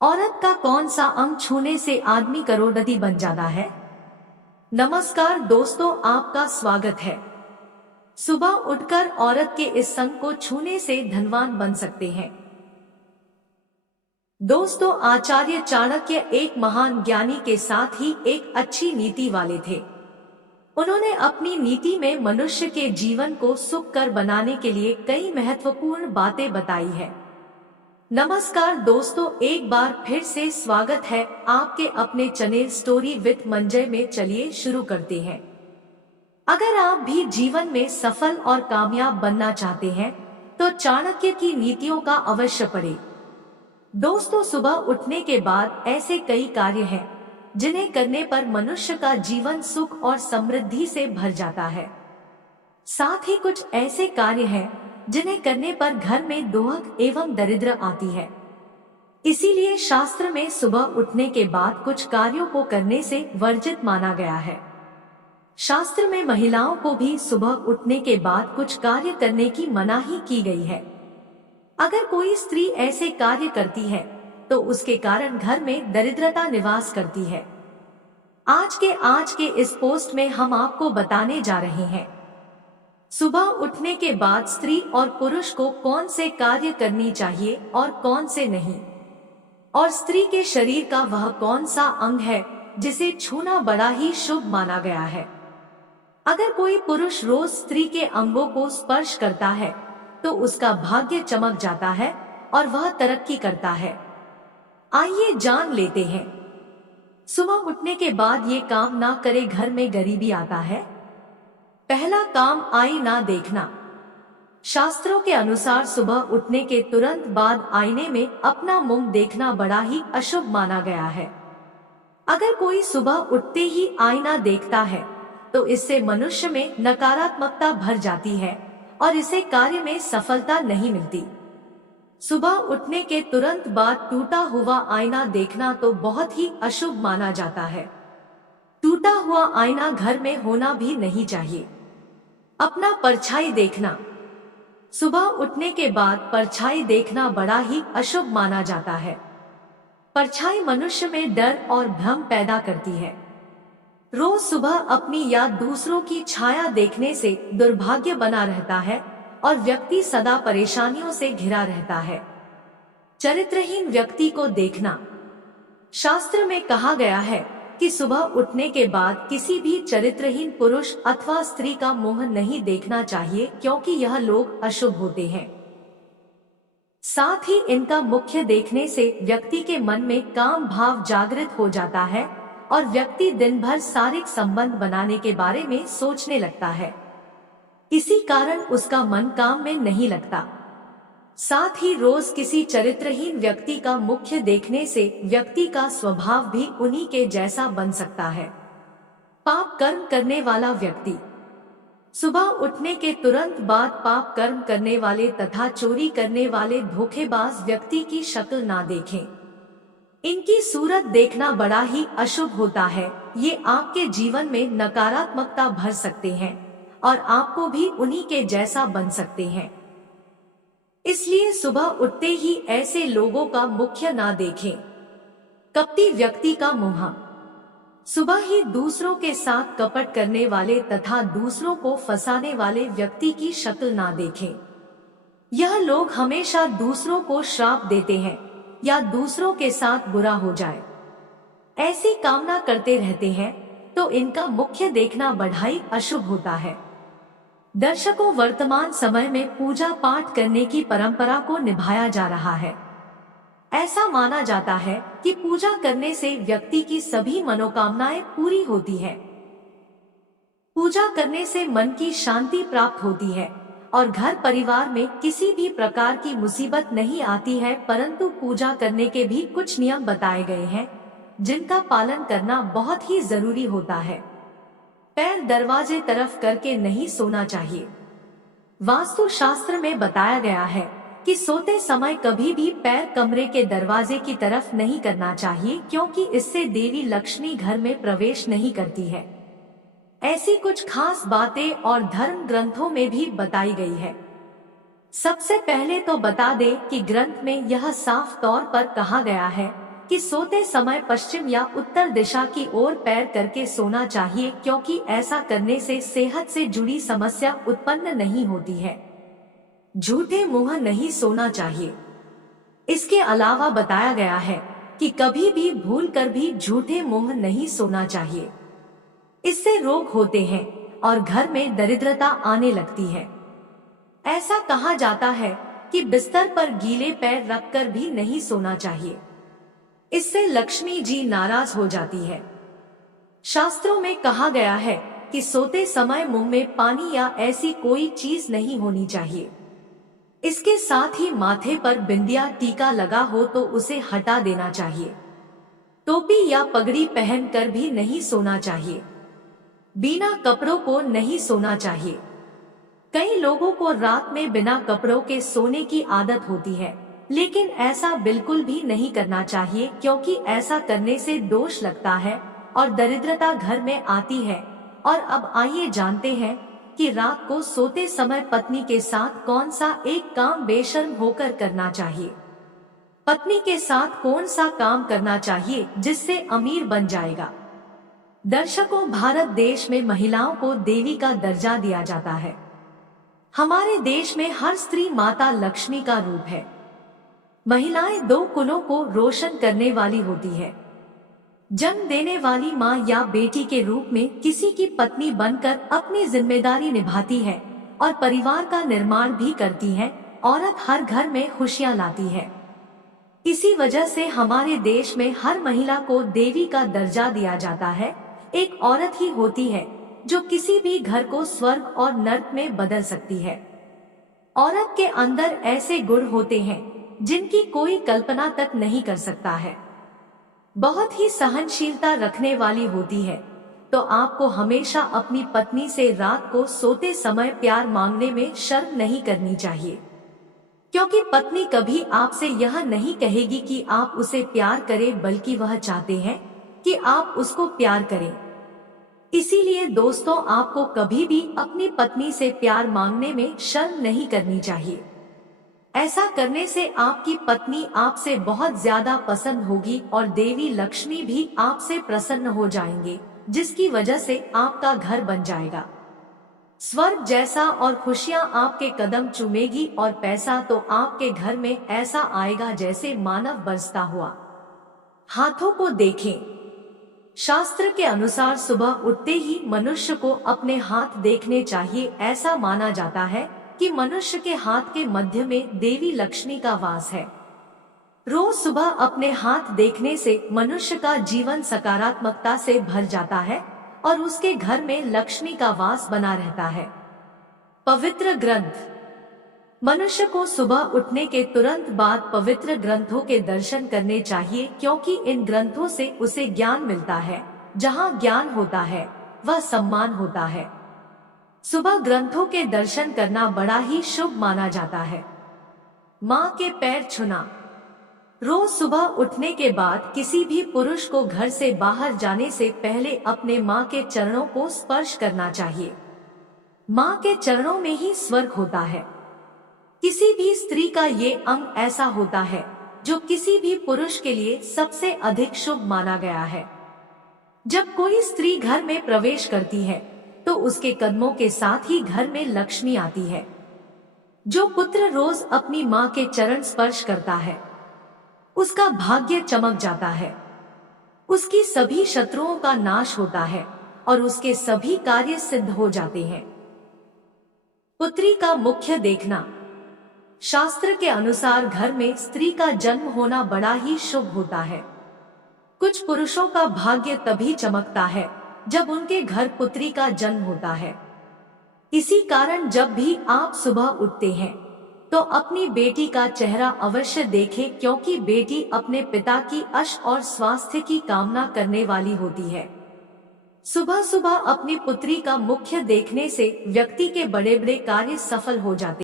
औरत का कौन सा अंग छूने से आदमी करोड़पति बन जाता है। नमस्कार दोस्तों, आपका स्वागत है। सुबह उठकर औरत के इस अंग को छूने से धनवान बन सकते हैं। दोस्तों, आचार्य चाणक्य एक महान ज्ञानी के साथ ही एक अच्छी नीति वाले थे। उन्होंने अपनी नीति में मनुष्य के जीवन को सुखकर बनाने के लिए कई महत्वपूर्ण बातें बताई है। नमस्कार दोस्तों, एक बार फिर से स्वागत है आपके अपने चैनल स्टोरी विद मंजय में। चलिए शुरू करते हैं। अगर आप भी जीवन में सफल और कामयाब बनना चाहते हैं तो चाणक्य की नीतियों का अवश्य पढ़ें। दोस्तों, सुबह उठने के बाद ऐसे कई कार्य हैं जिन्हें करने पर मनुष्य का जीवन सुख और समृद्धि से भर जाता है। साथ ही कुछ ऐसे कार्य हैं जिन्हें करने पर घर में दोहक एवं दरिद्र आती है। इसीलिए शास्त्र में सुबह उठने के बाद कुछ कार्यों को करने से वर्जित माना गया है। शास्त्र में महिलाओं को भी सुबह उठने के बाद कुछ कार्य करने की मनाही की गई है। अगर कोई स्त्री ऐसे कार्य करती है तो उसके कारण घर में दरिद्रता निवास करती है। आज के इस पोस्ट में हम आपको बताने जा रहे हैं सुबह उठने के बाद स्त्री और पुरुष को कौन से कार्य करनी चाहिए और कौन से नहीं, और स्त्री के शरीर का वह कौन सा अंग है जिसे छूना बड़ा ही शुभ माना गया है। अगर कोई पुरुष रोज स्त्री के अंगों को स्पर्श करता है तो उसका भाग्य चमक जाता है और वह तरक्की करता है। आइए जान लेते हैं। सुबह उठने के बाद ये काम ना करे, घर में गरीबी आता है। पहला काम, आईना देखना। शास्त्रों के अनुसार सुबह उठने के तुरंत बाद आईने में अपना मुंह देखना बड़ा ही अशुभ माना गया है। अगर कोई सुबह उठते ही आईना देखता है तो इससे मनुष्य में नकारात्मकता भर जाती है और इसे कार्य में सफलता नहीं मिलती। सुबह उठने के तुरंत बाद टूटा हुआ आईना देखना तो बहुत ही अशुभ माना जाता है। टूटा हुआ आईना घर में होना भी नहीं चाहिए। अपना परछाई देखना। सुबह उठने के बाद परछाई देखना बड़ा ही अशुभ माना जाता है। परछाई मनुष्य में डर और भ्रम पैदा करती है। रोज सुबह अपनी या दूसरों की छाया देखने से दुर्भाग्य बना रहता है और व्यक्ति सदा परेशानियों से घिरा रहता है। चरित्रहीन व्यक्ति को देखना। शास्त्र में कहा गया है कि सुबह उठने के बाद किसी भी चरित्रहीन पुरुष अथवा स्त्री का मुंह नहीं देखना चाहिए, क्योंकि यह लोग अशुभ होते हैं। साथ ही इनका मुख्य देखने से व्यक्ति के मन में काम भाव जागृत हो जाता है और व्यक्ति दिन भर शारीरिक संबंध बनाने के बारे में सोचने लगता है। इसी कारण उसका मन काम में नहीं लगता। साथ ही रोज किसी चरित्रहीन व्यक्ति का मुख्य देखने से व्यक्ति का स्वभाव भी उन्हीं के जैसा बन सकता है। पाप कर्म करने वाला व्यक्ति। सुबह उठने के तुरंत बाद पाप कर्म करने वाले तथा चोरी करने वाले धोखेबाज व्यक्ति की शक्ल ना देखें। इनकी सूरत देखना बड़ा ही अशुभ होता है। ये आपके जीवन में नकारात्मकता भर सकते हैं और आपको भी उन्हीं के जैसा बन सकते हैं। इसलिए सुबह उठते ही ऐसे लोगों का मुख्य ना देखें। कपटी व्यक्ति का मुंह। सुबह ही दूसरों के साथ कपट करने वाले तथा दूसरों को फंसाने वाले व्यक्ति की शक्ल ना देखें। यह लोग हमेशा दूसरों को श्राप देते हैं या दूसरों के साथ बुरा हो जाए, ऐसी कामना करते रहते हैं, तो इनका मुख्य देखना बढ़ाई अशुभ होता है। दर्शकों, वर्तमान समय में पूजा पाठ करने की परंपरा को निभाया जा रहा है। ऐसा माना जाता है कि पूजा करने से व्यक्ति की सभी मनोकामनाएं पूरी होती है। पूजा करने से मन की शांति प्राप्त होती है और घर परिवार में किसी भी प्रकार की मुसीबत नहीं आती है। परंतु पूजा करने के भी कुछ नियम बताए गए हैं जिनका पालन करना बहुत ही जरूरी होता है। पैर दरवाजे तरफ करके नहीं सोना चाहिए। वास्तु शास्त्र में बताया गया है कि सोते समय कभी भी पैर कमरे के दरवाजे की तरफ नहीं करना चाहिए, क्योंकि इससे देवी लक्ष्मी घर में प्रवेश नहीं करती है। ऐसी कुछ खास बातें और धर्म ग्रंथों में भी बताई गई है। सबसे पहले तो बता दें कि ग्रंथ में यह साफ तौर पर कहा गया है कि सोते समय पश्चिम या उत्तर दिशा की ओर पैर करके सोना चाहिए, क्योंकि ऐसा करने से सेहत से जुड़ी समस्या उत्पन्न नहीं होती है। झूठे मुंह नहीं सोना चाहिए। इसके अलावा बताया गया है कि कभी भी भूलकर भी झूठे मुंह नहीं सोना चाहिए। इससे रोग होते हैं और घर में दरिद्रता आने लगती है। ऐसा कहा जाता है कि बिस्तर पर गीले पैर रखकर भी नहीं सोना चाहिए। इससे लक्ष्मी जी नाराज हो जाती है। शास्त्रों में कहा गया है कि सोते समय मुंह में पानी या ऐसी कोई चीज नहीं होनी चाहिए। इसके साथ ही माथे पर बिंदिया टीका लगा हो तो उसे हटा देना चाहिए। टोपी या पगड़ी पहनकर भी नहीं सोना चाहिए। बिना कपड़ों को नहीं सोना चाहिए। कई लोगों को रात में बिना कपड़ों के सोने की आदत होती है, लेकिन ऐसा बिल्कुल भी नहीं करना चाहिए, क्योंकि ऐसा करने से दोष लगता है और दरिद्रता घर में आती है। और अब आइए जानते हैं कि रात को सोते समय पत्नी के साथ कौन सा एक काम बेशर्म होकर करना चाहिए। पत्नी के साथ कौन सा काम करना चाहिए जिससे अमीर बन जाएगा। दर्शकों, भारत देश में महिलाओं को देवी का दर्जा दिया जाता है। हमारे देश में हर स्त्री माता लक्ष्मी का रूप है। महिलाएं दो कुलों को रोशन करने वाली होती है। जन्म देने वाली माँ या बेटी के रूप में किसी की पत्नी बनकर अपनी जिम्मेदारी निभाती है और परिवार का निर्माण भी करती है। औरत हर घर में खुशियाँ लाती है। इसी वजह से हमारे देश में हर महिला को देवी का दर्जा दिया जाता है। एक औरत ही होती है जो किसी भी घर को स्वर्ग और नर्क में बदल सकती है। औरत के अंदर ऐसे गुण होते हैं जिनकी कोई कल्पना तक नहीं कर सकता है। बहुत ही सहनशीलता रखने वाली होती है। तो आपको हमेशा अपनी पत्नी से रात को सोते समय प्यार मांगने में शर्म नहीं करनी चाहिए, क्योंकि पत्नी कभी आपसे यह नहीं कहेगी कि आप उसे प्यार करें, बल्कि वह चाहते हैं कि आप उसको प्यार करें। इसीलिए दोस्तों, आपको कभी भी अपनी पत्नी से प्यार मांगने में शर्म नहीं करनी चाहिए। ऐसा करने से आपकी पत्नी आपसे बहुत ज्यादा पसंद होगी और देवी लक्ष्मी भी आपसे प्रसन्न हो जाएंगे, जिसकी वजह से आपका घर बन जाएगा स्वर्ग जैसा और खुशियां आपके कदम चूमेगी और पैसा तो आपके घर में ऐसा आएगा जैसे मानव बरसता हुआ। हाथों को देखें। शास्त्र के अनुसार सुबह उठते ही मनुष्य को अपने हाथ देखने चाहिए। ऐसा माना जाता है कि मनुष्य के हाथ के मध्य में देवी लक्ष्मी का वास है। रोज सुबह अपने हाथ देखने से मनुष्य का जीवन सकारात्मकता से भर जाता है और उसके घर में लक्ष्मी का वास बना रहता है। पवित्र ग्रंथ। मनुष्य को सुबह उठने के तुरंत बाद पवित्र ग्रंथों के दर्शन करने चाहिए, क्योंकि इन ग्रंथों से उसे ज्ञान मिलता है। जहाँ ज्ञान होता है वह सम्मान होता है। सुबह ग्रंथों के दर्शन करना बड़ा ही शुभ माना जाता है। माँ के पैर छूना। रोज सुबह उठने के बाद किसी भी पुरुष को घर से बाहर जाने से पहले अपने माँ के चरणों को स्पर्श करना चाहिए। माँ के चरणों में ही स्वर्ग होता है। किसी भी स्त्री का ये अंग ऐसा होता है जो किसी भी पुरुष के लिए सबसे अधिक शुभ माना गया है। जब कोई स्त्री घर में प्रवेश करती है तो उसके कदमों के साथ ही घर में लक्ष्मी आती है। जो पुत्र रोज अपनी माँ के चरण स्पर्श करता है उसका भाग्य चमक जाता है। उसकी सभी शत्रुओं का नाश होता है और उसके सभी कार्य सिद्ध हो जाते हैं। पुत्री का मुख्य देखना। शास्त्र के अनुसार घर में स्त्री का जन्म होना बड़ा ही शुभ होता है। कुछ पुरुषों का भाग्य तभी चमकता है जब उनके घर पुत्री का जन्म होता है। इसी कारण जब भी आप सुबह उठते हैं तो अपनी बेटी का चेहरा अवश्य देखें, क्योंकि बेटी अपने पिता की यश और स्वास्थ्य की कामना करने वाली होती है। सुबह सुबह अपनी पुत्री का मुख्य देखने से व्यक्ति के बड़े बड़े कार्य सफल हो जाते हैं।